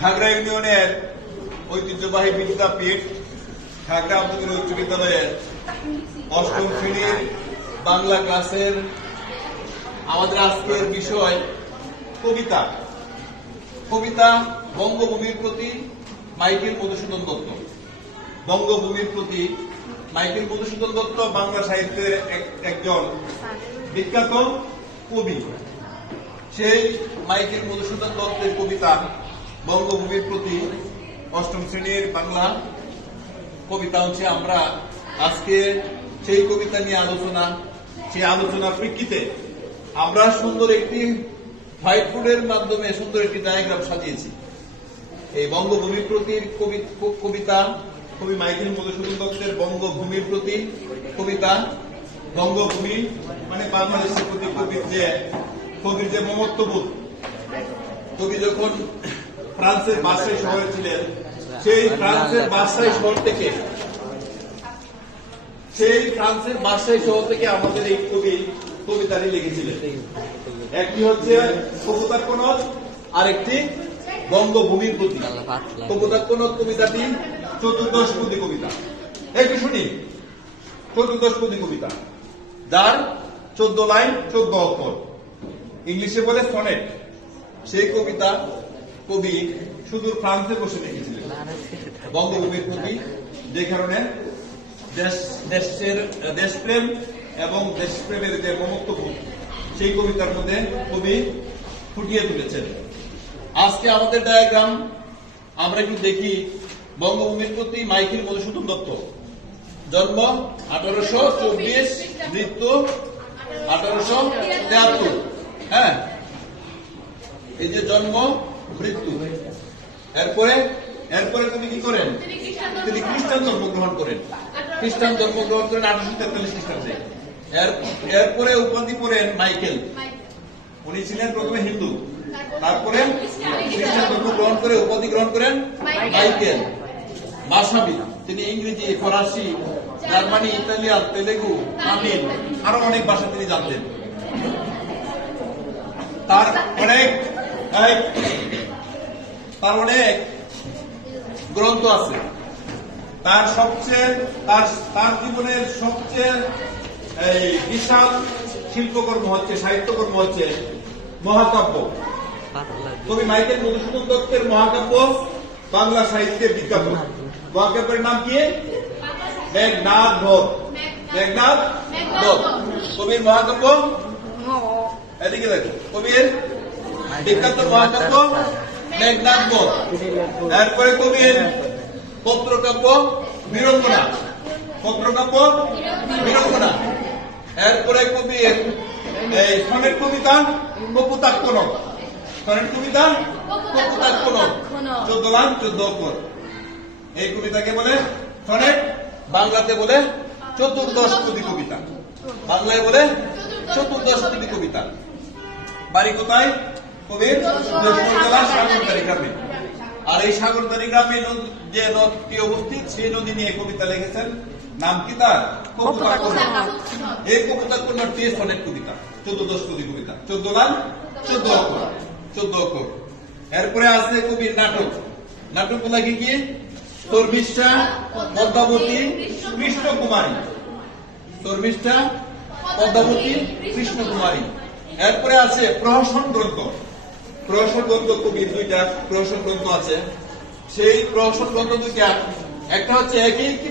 খাগড়া ইউনিয়নের ঐতিহ্যবাহী বিদ্যাপীঠ খাগড়া আন্তর্জাতিক উচ্চ বিদ্যালয়ের অষ্টম শ্রেণীর বাংলা ক্লাসের আমাদের আজকের বিষয় কবিতা। কবিতা বঙ্গভূমির প্রতি মাইকেল মধুসূদন দত্ত। বঙ্গভূমির প্রতি মাইকেল মধুসূদন দত্ত বাংলা সাহিত্যের একজন বিখ্যাত কবি। সেই মাইকেল মধুসূদন দত্তের কবিতা বঙ্গভূমির প্রতি অষ্টম শ্রেণীর বাংলা কবিতা হচ্ছে আমরা আজকে সেই কবিতা নিয়ে সেই আলোচনার প্রেক্ষিতে আমরা সুন্দর একটি হোয়াইট বোর্ডের মাধ্যমে সুন্দর একটি ডায়াগ্রাম সাজিয়েছি। এই বঙ্গভূমির প্রতি কবিতা কবি মাইকেল মধুসূদন দত্তের বঙ্গভূমির প্রতি কবিতা। বঙ্গভূমি মানে বাংলাদেশের প্রতি কবির যে মমত্ববোধ। কবি যখন ফ্রান্সের বার্সাই শহরে ছিলেন, সেই ফ্রান্সের বার্সাই শহর থেকে আমাদের এই কবিতাটি লিখেছিলেন। একটি হচ্ছে কবুতার কোনক, আরেকটি বঙ্গভূমির প্রতি। কবুতার কোনক কবিতাটি চতুর্দশ পদী কবিতা। একটু শুনি, চতুর্দশ পদী কবিতা, যার 14 লাইন 14 অক্ষর, ইংলিশে বলে সনেট। সেই কবিতা কবি সুদূর ফ্রান্সে বসে লিখেছিলেন বঙ্গভূমির প্রতি, যে কারণে দেশপ্রেম এবং দেশপ্রেমের যে মমত্ববোধ সেই কবিতার মধ্যে কবি ফুটিয়ে তুলেছেন। আজকে আমাদের ডায়াগ্রাম আমরা একটু দেখি। বঙ্গভূমির প্রতি মাইকেল মধুসূদন দত্ত, জন্ম 1824, মৃত্যু 1873। হ্যাঁ, এই যে জন্ম মৃত্যু। এরপরে তিনি কি করেন? তিনি খ্রিস্টান ধর্মগ্রহণ করেন। 1843 খ্রিস্টাব্দে। এরপরে উপাধি করেন মাইকেল। উনি ছিলেন প্রথমে হিন্দু, তারপরে খ্রিস্টান ধর্ম গ্রহণ করে উপাধি গ্রহণ করেন মাইকেল। ভাষাবিদ তিনি, ইংরেজি, ফরাসি, জার্মানি, ইতালিয়ান, তেলেগু, তামিল, আরো অনেক ভাষা তিনি জানতেন। তার অনেক গ্রন্থ আছে। তার জীবনের সবচেয়ে বিশাল শিল্পকর্ম হচ্ছে, সাহিত্যকর্ম হচ্ছে মহাকাব্য। কবি মাইকেল মধুসূদন দত্তের মহাকাব্য বাংলা সাহিত্যে বিখ্যাত। মহাকাব্যের নাম কি? মেঘনাদ বধ। কবির মহাকাব্য, এদিকে দেখো, কবির বিখ্যাত মহাকাব্য মেঘনাদ বধ। এরপরে কবির পত্রকাব্য বীরঙ্গনা। এরপরে কবির সনেট কবিতা কপোতাক্ষ কোনক। 14 লাইন 14 অক্ষর। এই কবিতাকে বলে সনেট, বাংলাতে বলে চতুর্দশ পদী কবিতা। বাংলায় বলে চতুর্দশ পদী কবিতা। বাড়ি কোথায়? কবির যশোর জেলার সাগরদাড়ি গ্রামে। আর এই সাগরদাড়ি গ্রামে যে নদী অবস্থিত, সেই নদী নিয়ে কবিতা লিখেছেন। নাম কি তার? কপোতাক্ষ। এই কপোতাক্ষ নদী সনেট কবিতা, চতুর্দশ পদী কবিতা, 14 লাইন 14 অক্ষর। এরপরে আছে কবির নাটক। নাটকগুলা কি? শর্মিষ্ঠা, পদ্মাবতী, কৃষ্ণকুমারী। এরপরে আছে প্রহসন গ্রন্থ। কবির 2টা প্রহসন গ্রন্থ আছে। সেই প্রহসন গ্রন্থ 2টা, একটা হচ্ছে একেই কি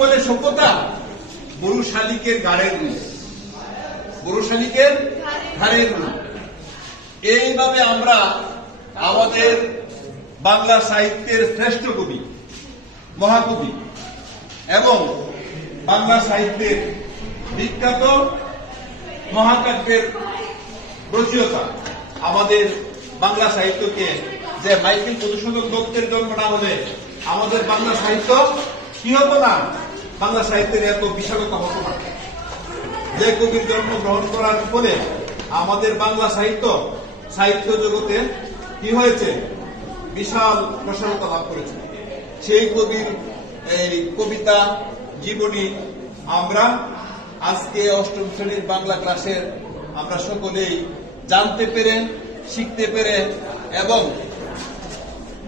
বলে সভ্যতা, বড়ু শালিকের ঘাড়ের রূপ। এইভাবে আমরা আমাদের বাংলা সাহিত্যের শ্রেষ্ঠ কবি, মহাকবি এবং বাংলা সাহিত্যের বিখ্যাত মহাকাব্যের রচয়িতা, আমাদের বাংলা সাহিত্যকে, যে মাইকেল মধুসূদন দত্তের জন্ম না হলে আমাদের বাংলা সাহিত্য কি হতো না? বাংলা সাহিত্যের এত বিশালতা হতো না। যে কবির জন্মগ্রহণ করার ফলে আমাদের বাংলা সাহিত্য জগতে কি হয়েছে? বিশাল প্রসারতা লাভ করেছে। সেই কবির এই কবিতা জীবনী আমরা আজকে অষ্টম শ্রেণীর বাংলা ক্লাসের আমরা সকলেই জানতে পেরে, শিখতে পেরে এবং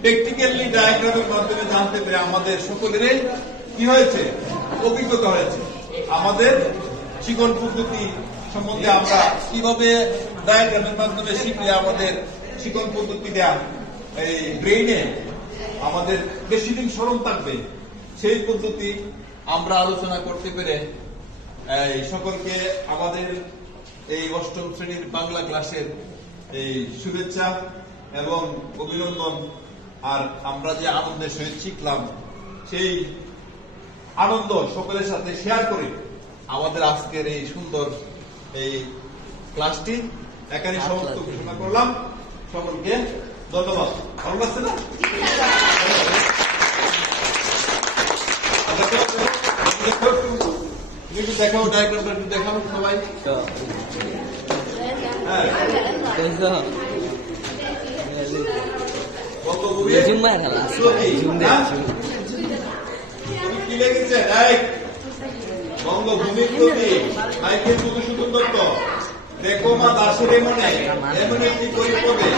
প্র্যাকটিক্যালি ডায়াগ্রামের মাধ্যমে জানতে পেরে আমাদের সকলেরই কি হয়েছে, অভিজ্ঞতা হয়েছে। আমাদের শিক্ষণ পদ্ধতি সম্বন্ধে আমরা কিভাবে ডায়াগ্রামের মাধ্যমে শিখলে আমাদের শিক্ষণ পদ্ধতিটা এই ব্রেইনে আমাদের বেশি দিন স্মরণ থাকবে, সেই পদ্ধতি আমরা আলোচনা করতে পেরে এই সকলকে আমাদের এই অষ্টম শ্রেণীর বাংলা ক্লাসের এই শুভেচ্ছা এবং অভিনন্দন। আর আমরা যে আনন্দের সহিত শিখলাম সেই আনন্দ সকলের সাথে শেয়ার করে আমাদের আজকের এই সুন্দর এই ক্লাসটি এখানে সমাপ্ত ঘোষণা করলাম। সকলকে ধন্যবাদ। ভালো লাগছে না? একটু দেখাও, ডায়াগ্রামটা একটু দেখাও সবাই। হ্যাঁ, কি লেগেছে? বঙ্গভূমির প্রতি মাইকেল মধুসূদন দত্ত, দেখো মা দাসের মনে এমন একটি পরিপদে